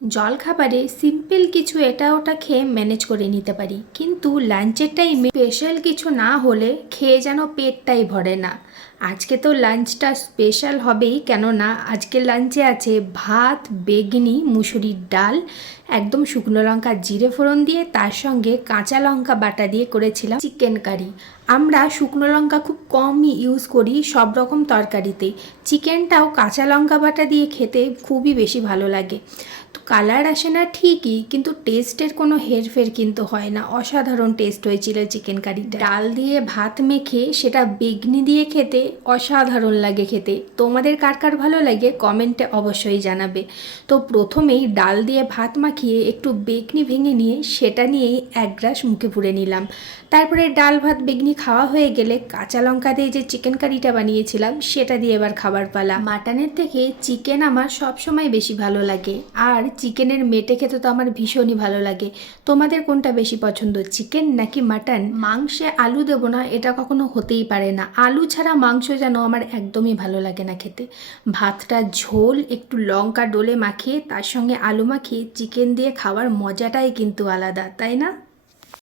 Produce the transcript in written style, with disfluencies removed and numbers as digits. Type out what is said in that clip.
জলখাবারে simple কিছু এটা ওটা খেয়ে ম্যানেজ করে নিতে পারি, কিন্তু লাঞ্চের টাইমে স্পেশাল কিছু না হলে খেয়ে যেন পেটটাই ভরে না। আজকে তো লাঞ্চটা স্পেশাল হবেই, কেননা আজকে লাঞ্চে আছে ভাত, বেগনি, মুসুরির ডাল, একদম শুকনো লঙ্কা জিরে ফোড়ন দিয়ে, তার সঙ্গে কাঁচা লঙ্কা বাটা দিয়ে করেছিলাম চিকেন কারি। আমরা শুকনো লঙ্কা খুব কমই ইউজ করি সব রকম তরকারিতে, চিকেনটাও কাঁচা লঙ্কা বাটা দিয়ে খেতে খুবই বেশি ভালো লাগে। তো কালার আসে না ঠিকই, কিন্তু টেস্টের কোনো হেরফের কিন্তু হয় না। অসাধারণ টেস্ট হয়েছিল চিকেন কারিটা। ডাল দিয়ে ভাত মেখে সেটা বেগনি দিয়ে খেতে অসাধারণ লাগে খেতে। তোমাদের কার কার ভালো লাগে কমেন্টে অবশ্যই জানাবে। তো প্রথমেই ডাল দিয়ে ভাত মাখিয়ে একটু বেগনি ভেঙে নিয়ে সেটা নিয়েই এক গ্রাস মুখে পুরে নিলাম। তারপরে ডাল ভাত বেগনি খাওয়া হয়ে গেলে কাঁচা লঙ্কা দিয়ে যে চিকেন কারিটা বানিয়েছিলাম সেটা দিয়ে এবার খাবার পালা। মাটনের থেকে চিকেন আমার সবসময় বেশি ভালো লাগে, আর চিকেনের মেটে খেতে তো আমার ভীষণই ভালো লাগে। তোমাদের কোনটা বেশি পছন্দ, চিকেন নাকি মাটন? মাংসে আলু দেবো না এটা কখনো হতেই পারে না, আলু ছাড়া মাংস যেন আমার একদমই ভালো লাগে না খেতে। ভাতটা ঝোল একটু লঙ্কা ডলে মাখিয়ে তার সঙ্গে আলু মাখিয়ে চিকেন দিয়ে খাওয়ার মজাটাই কিন্তু আলাদা, তাই না?